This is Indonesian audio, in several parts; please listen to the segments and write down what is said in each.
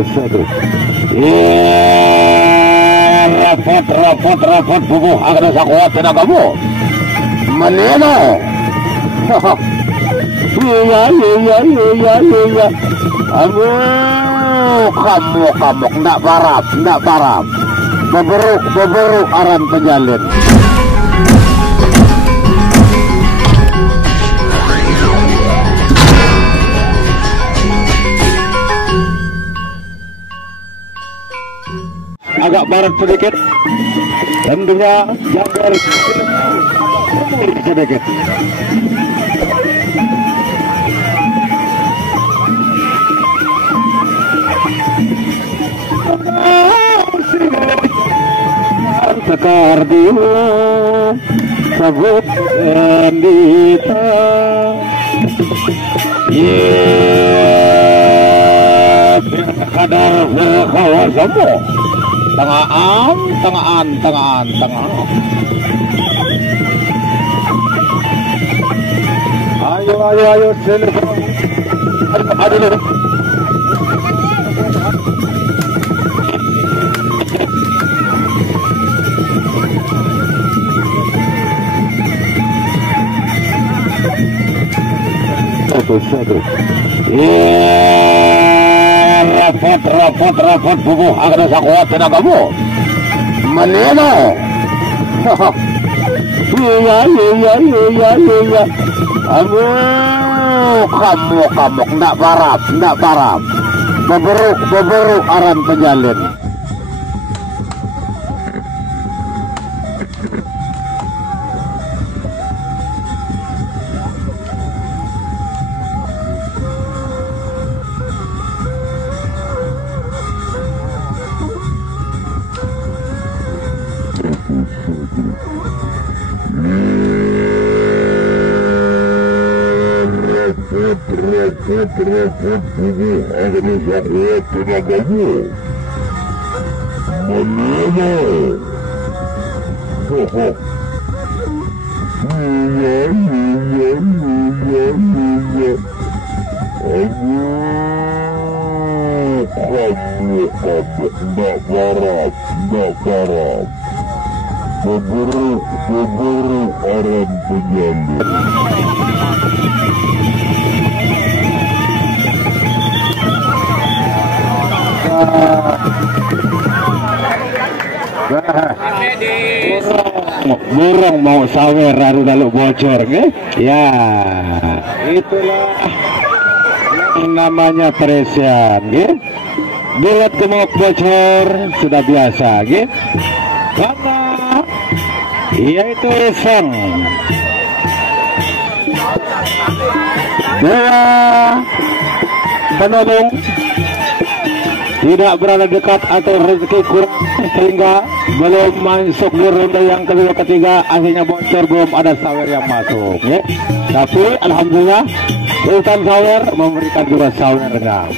Satu. Repot bubuh akan sakuat tenagamu. Maneno. Iya. Aduh, kamu ndak parap. Beberuk aran penjalin. Agak barat sedikit, tentunya jangkar sedikit. Sekar dulu sebut endita. Kadar berkawasanmu. Tengahan. Ayo, telepon. Aduh. Satu. Repot bubuh akan sakuat tenagamu. Maneno. Iya. Aduh, kamu ndak parap. Beberuk aran penjalin. Repot bubuh akan sakuat tenagamu. Maneno. Iya. Aduh, kamu ndak parap. Beberuk aran penjalin. Burung mau sawer lalu bocor, ya itulah yang namanya peresian, bila temuk bocor sudah biasa, karena yaitu iseng. Dewa penolong tidak berada dekat atau rezeki kurang sehingga belum masuk di ronde yang kedua ketiga, akhirnya bocor, belum ada sawer yang masuk, tapi alhamdulillah Sultan Sawer memberikan juga sawernya.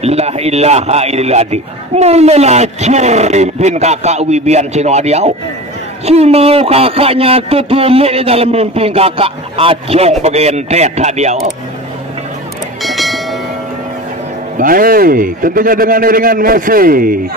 La ilaha illallah. Mula curimpin kakak Wibian Cino Adiau. Si mau kakaknya tutulik di dalam mimpi kakak Ajong bagian teta dia. Baik, tentunya dengan iringan musik